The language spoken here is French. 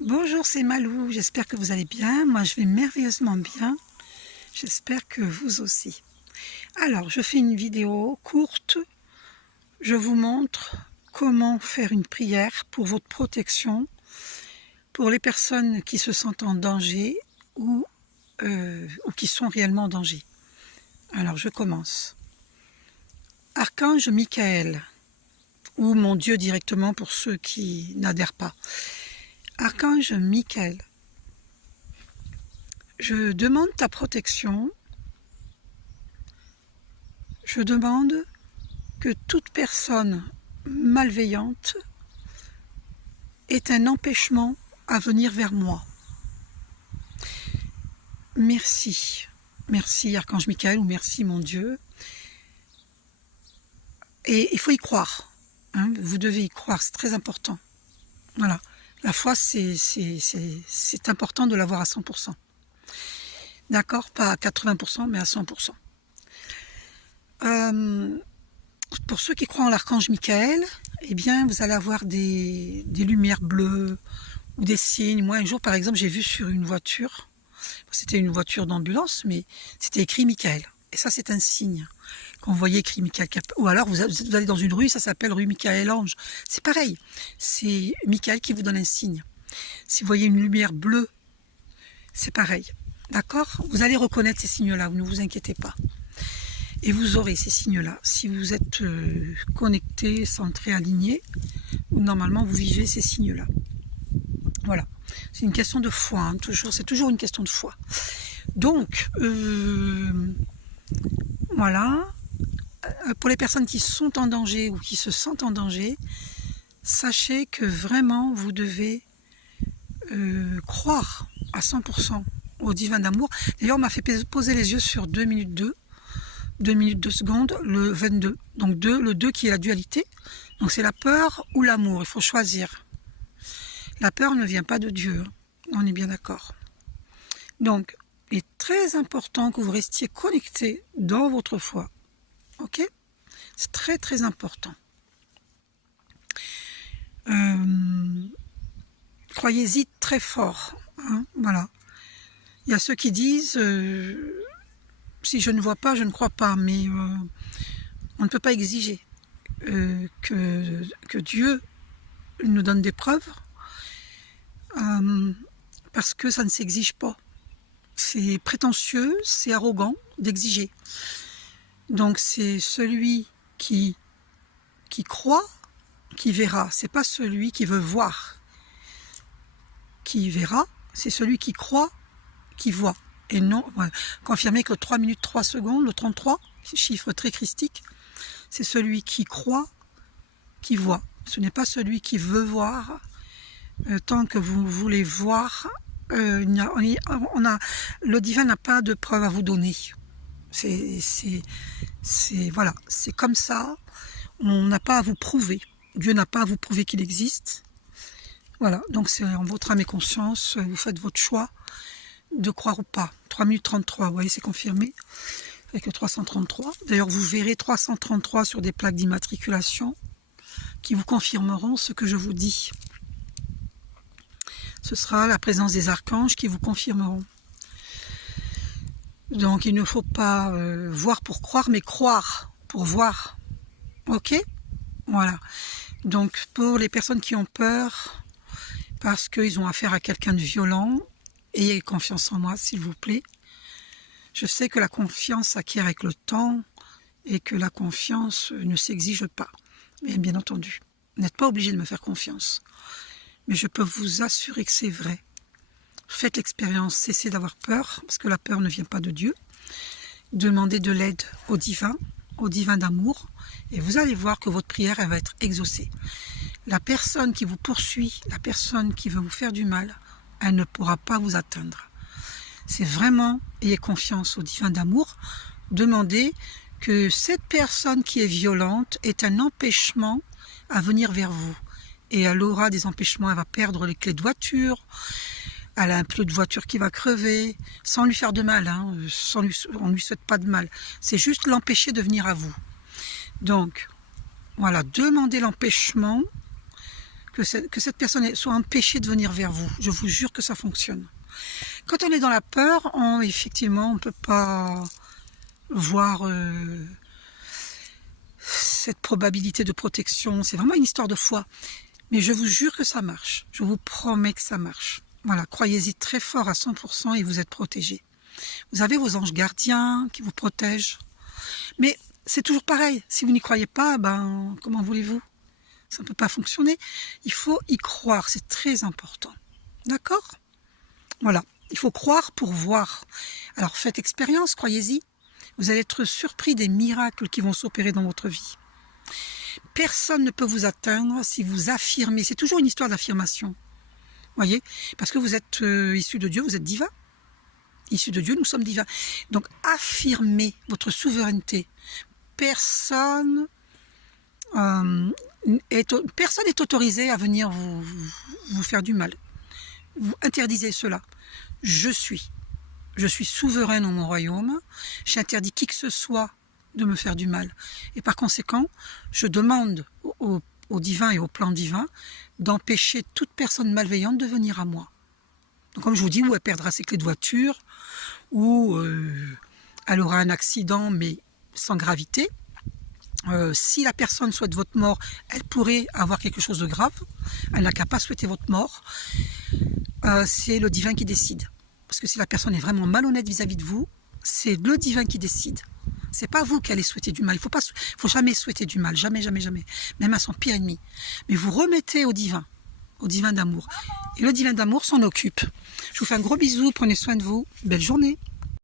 Bonjour, c'est Malou, j'espère que vous allez bien. Moi, je vais merveilleusement bien. J'espère que vous aussi. Alors, je fais une vidéo courte. Je vous montre comment faire une prière pour votre protection, pour les personnes qui se sentent en danger ou qui sont réellement en danger. Alors, je commence. Archange Michael, ou mon Dieu directement pour ceux qui n'adhèrent pas. Archange Michael, je demande ta protection. Je demande que toute personne malveillante ait un empêchement à venir vers moi. Merci. Merci Archange Michael, ou merci mon Dieu. Et il faut y croire. Hein, vous devez y croire, c'est très important. Voilà. La foi, c'est important de l'avoir à 100%. D'accord? Pas à 80%, mais à 100%. Pour ceux qui croient en l'archange Michael, eh bien, vous allez avoir des lumières bleues ou des signes. Moi, un jour, par exemple, j'ai vu sur une voiture, c'était une voiture d'ambulance, mais c'était écrit Michael. Et ça, c'est un signe. Quand vous voyez écrit Michael, ou alors vous allez dans une rue, ça s'appelle rue Michael-Ange. C'est pareil. C'est Michael qui vous donne un signe. Si vous voyez une lumière bleue, c'est pareil. D'accord? Vous allez reconnaître ces signes-là, ne vous inquiétez pas. Et vous aurez ces signes-là. Si vous êtes connecté, centré, aligné, normalement vous vivez ces signes-là. Voilà. C'est une question de foi, hein, c'est toujours une question de foi. Donc, voilà. Pour les personnes qui sont en danger ou qui se sentent en danger, sachez que vraiment vous devez croire à 100% au divin d'amour. D'ailleurs, on m'a fait poser les yeux sur 2 minutes 2 minutes 2 secondes, le 22. Donc le 2 qui est la dualité. Donc c'est la peur ou l'amour, il faut choisir. La peur ne vient pas de Dieu, on est bien d'accord. Donc, il est très important que vous restiez connecté dans votre foi. Ok? C'est très très important. Croyez-y très fort. Hein, voilà. Il y a ceux qui disent si je ne vois pas, je ne crois pas, mais on ne peut pas exiger que Dieu nous donne des preuves parce que ça ne s'exige pas. C'est prétentieux, c'est arrogant d'exiger. Donc c'est celui qui croit qui verra. C'est pas celui qui veut voir qui verra, c'est celui qui croit qui voit. Et non, ouais, confirmez que le 3 minutes 3 secondes, le 33, chiffre très christique, c'est celui qui croit qui voit. Ce n'est pas celui qui veut voir. Tant que vous voulez voir, le divin n'a pas de preuve à vous donner. Voilà, c'est comme ça. On n'a pas à vous prouver. Dieu n'a pas à vous prouver qu'il existe. Voilà, donc c'est en votre âme et conscience, vous faites votre choix de croire ou pas. 3 minutes 33, vous voyez, c'est confirmé, avec le 333. D'ailleurs, vous verrez 333 sur des plaques d'immatriculation qui vous confirmeront ce que je vous dis. Ce sera la présence des archanges qui vous confirmeront. Donc, il ne faut pas voir pour croire, mais croire pour voir. Ok? Voilà. Donc, pour les personnes qui ont peur, parce qu'ils ont affaire à quelqu'un de violent, ayez confiance en moi, s'il vous plaît. Je sais que la confiance s'acquiert avec le temps et que la confiance ne s'exige pas. Mais bien entendu, vous n'êtes pas obligé de me faire confiance. Mais je peux vous assurer que c'est vrai. Faites l'expérience, cessez d'avoir peur, parce que la peur ne vient pas de Dieu. Demandez de l'aide au divin d'amour, et vous allez voir que votre prière, elle va être exaucée. La personne qui vous poursuit, la personne qui veut vous faire du mal, elle ne pourra pas vous atteindre. C'est vraiment, ayez confiance au divin d'amour, demandez que cette personne qui est violente ait un empêchement à venir vers vous. Et elle aura des empêchements, elle va perdre les clés de voiture, elle a un pneu de voiture qui va crever, sans lui faire de mal, hein, on ne lui souhaite pas de mal. C'est juste l'empêcher de venir à vous. Donc, voilà, demandez l'empêchement, que cette personne soit empêchée de venir vers vous. Je vous jure que ça fonctionne. Quand on est dans la peur, effectivement, on ne peut pas voir cette probabilité de protection. C'est vraiment une histoire de foi. Mais je vous jure que ça marche. Je vous promets que ça marche. Voilà, croyez-y très fort à 100% et vous êtes protégés. Vous avez vos anges gardiens qui vous protègent. Mais c'est toujours pareil. Si vous n'y croyez pas, comment voulez-vous? Ça ne peut pas fonctionner. Il faut y croire. C'est très important. D'accord? Voilà. Il faut croire pour voir. Alors faites expérience, croyez-y. Vous allez être surpris des miracles qui vont s'opérer dans votre vie. Personne ne peut vous atteindre si vous affirmez. C'est toujours une histoire d'affirmation. Voyez? Parce que vous êtes issu de Dieu, vous êtes divin. Issu de Dieu, nous sommes divins. Donc affirmez votre souveraineté. Personne n'est autorisé à venir vous faire du mal. Vous interdisez cela. Je suis souveraine dans mon royaume. J'interdis qui que ce soit de me faire du mal. Et par conséquent, je demande au divin et au plan divin d'empêcher toute personne malveillante de venir à moi. Donc comme je vous dis, ou elle perdra ses clés de voiture, ou elle aura un accident mais sans gravité. Si la personne souhaite votre mort, elle pourrait avoir quelque chose de grave. Elle n'a qu'à pas souhaiter votre mort. C'est le divin qui décide. Parce que si la personne est vraiment malhonnête vis-à-vis de vous, c'est le divin qui décide. C'est pas vous qui allez souhaiter du mal. Faut jamais souhaiter du mal. Jamais, jamais, jamais. Même à son pire ennemi. Mais vous remettez au divin d'amour. Et le divin d'amour s'en occupe. Je vous fais un gros bisou. Prenez soin de vous. Belle journée.